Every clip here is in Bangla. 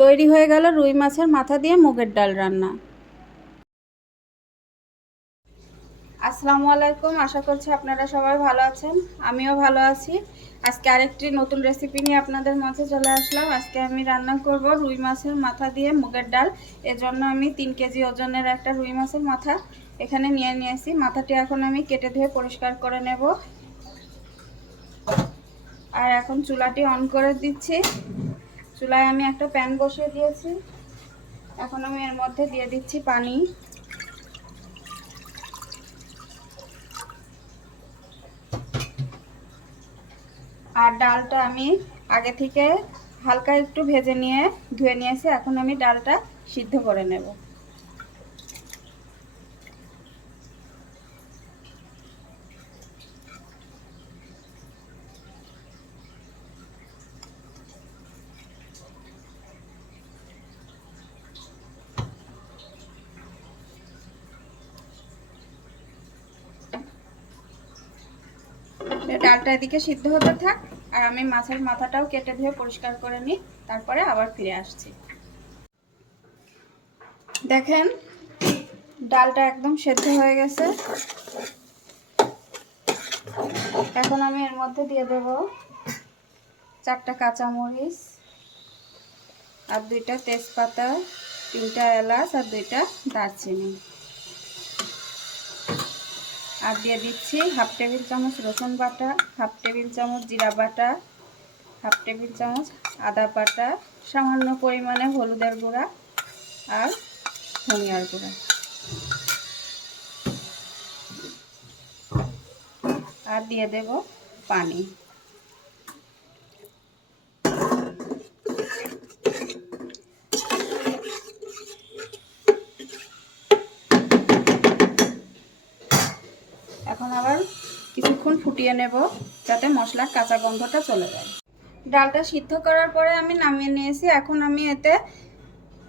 তৈরি হয়ে গেল রুই মাছের মাথা দিয়ে মুগের ডাল রান্না। আসসালামু আলাইকুম, আশা করছি আপনারা সবাই ভালো আছেন। আমিও ভালো আছি। আজকে আরেকটি নতুন রেসিপি নিয়ে আপনাদের মাঝে চলে আসলাম। আজকে আমি রান্না করব রুই মাছের মাথা দিয়ে মুগের ডাল। এজন্য আমি 3 কেজি ওজনের একটা রুই মাছের মাথা এখানে নিয়ে নিয়েছি। মাথাটি এখন আমি কেটে ধুয়ে পরিষ্কার করে নেব। আর এখন চুলাটি অন করে দিচ্ছি। চুলায় আমি একটা প্যান বসিয়ে দিয়েছি। এখন আমি এর মধ্যে দিয়ে দিচ্ছি পানি। আর ডালটা আমি আগে থেকে হালকা একটু ভেজে নিয়ে ধুয়ে নিয়েছি। এখন আমি ডালটা সিদ্ধ করে নেব। ডালটা এদিকে সিদ্ধ হতে থাক, আর আমি মাছের মাথাটাও কেটে ধুয়ে পরিষ্কার করে নিই, তারপরে আবার ফিরে আসছি। দেখেন ডালটা একদম সেদ্ধ হয়ে গেছে। এখন আমি এর মধ্যে দিয়ে দেব 4টা কাঁচামরিচ, আর 2টা তেজপাতা, 3টা এলাচ, আর 2টা দারচিনি। আর দিয়ে দিচ্ছি হাফ টেবিল চামচ রসুন বাটা, হাফ টেবিল চামচ জিরা বাটা, হাফ টেবিল চামচ আদা বাটা, সামান্য পরিমাণে হলুদের গুঁড়া আর ধনিয়ার গুঁড়া। আর দিয়ে দেব পানি। এখন আবার কিছুক্ষণ ফুটিয়ে নেব, যাতে মশলার কাঁচা গন্ধটা চলে যায়। ডালটা সিদ্ধ করার পরে আমি নামিয়ে নিয়েছি। এখন আমি এতে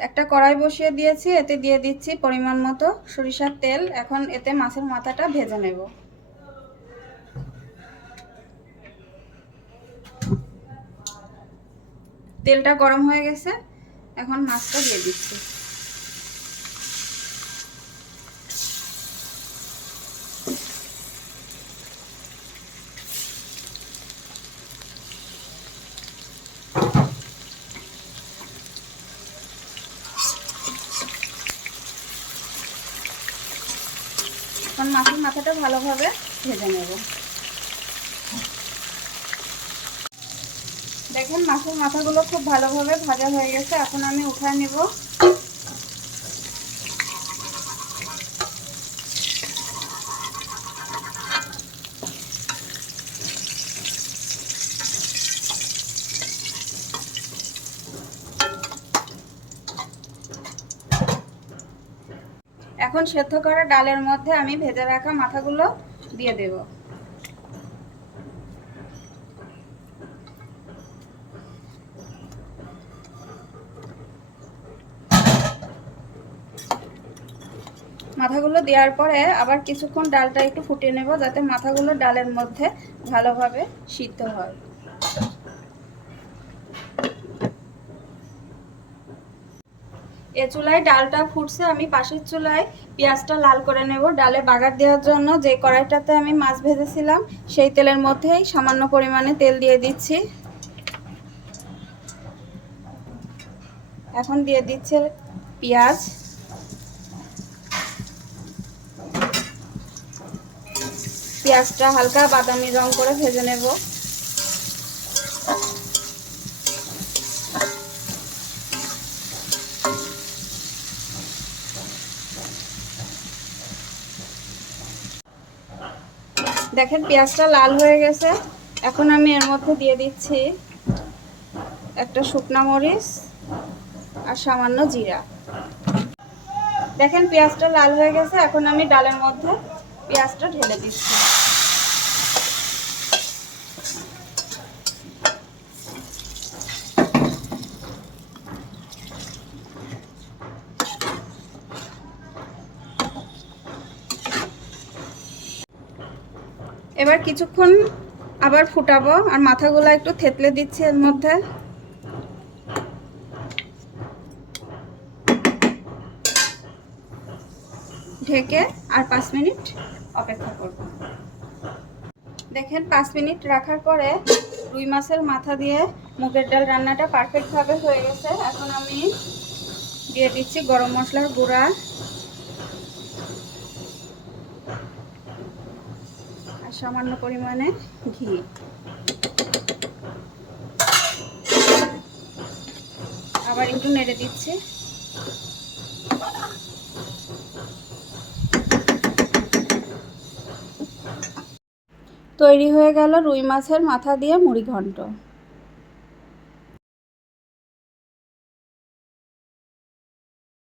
একটা কড়াই বসিয়ে দিয়েছি। এতে দিয়ে দিচ্ছি পরিমাণ মতো সরিষার তেল। এখন এতে মাছের মাথাটা ভেজে নেব। তেলটা গরম হয়ে গেছে, এখন মাছটা দিয়ে দিচ্ছি। এখন মাছের মাথাটা ভালোভাবে ভেজে নেব। দেখেন মাছের মাথাগুলো খুব ভালোভাবে ভাজা হয়ে গেছে। এখন আমি উঠায় নেব। এখন সেদ্ধ করা ডালের মধ্যে আমি ভেজে রাখা মাথাগুলো দিয়ে দেব। মাথাগুলো দেওয়ার পরে আবার কিছুক্ষণ ডালটা একটু ফুটিয়ে নেব, যাতে মাথাগুলো ডালের মধ্যে ভালোভাবে সিদ্ধ হয়। এ চুলায় ডালটা ফুটছে, আমি পাশের চুলায় পেঁয়াজটা লাল করে নেব। ডালে বাগার দেওয়ার জন্য যে কড়াইটাতে আমি মাছ ভেজেছিলাম, সেই তেলের মধ্যেই সামান্য পরিমাণে তেল দিয়ে দিচ্ছি। এখন দিয়ে দিচ্ছে পেঁয়াজ। পেঁয়াজটা হালকা বাদামি রং করে ভেজে নেব। দেখেন পেঁয়াজটা লাল হয়ে গেছে। এখন আমি এর মধ্যে দিয়ে দিচ্ছি একটা শুকনা মরিচ আর সামান্য জিরা। দেখেন পেঁয়াজটা লাল হয়ে গেছে। এখন আমি ডালের মধ্যে পেঁয়াজটা ঢেলে দিচ্ছি। এবার কিছুক্ষণ আবার ফুটাবো, আর মাথাগুলো একটু থেতলে দিচ্ছি এর মধ্যে। ঢেকে আর 5 মিনিট অপেক্ষা করব। দেখেন 5 মিনিট রাখার পরে রুই মাছের মাথা দিয়ে মুগের ডাল রান্নাটা পারফেক্টভাবে হয়ে গেছে। এখন আমি দিয়ে দিচ্ছি গরম মশলার গুঁড়া আর সামান্য পরিমাণে ঘি। আবার একটু নেড়ে দিচ্ছি। তৈরি হয়ে গেল রুই মাছের মাথা দিয়ে মুড়ি ঘন্ট।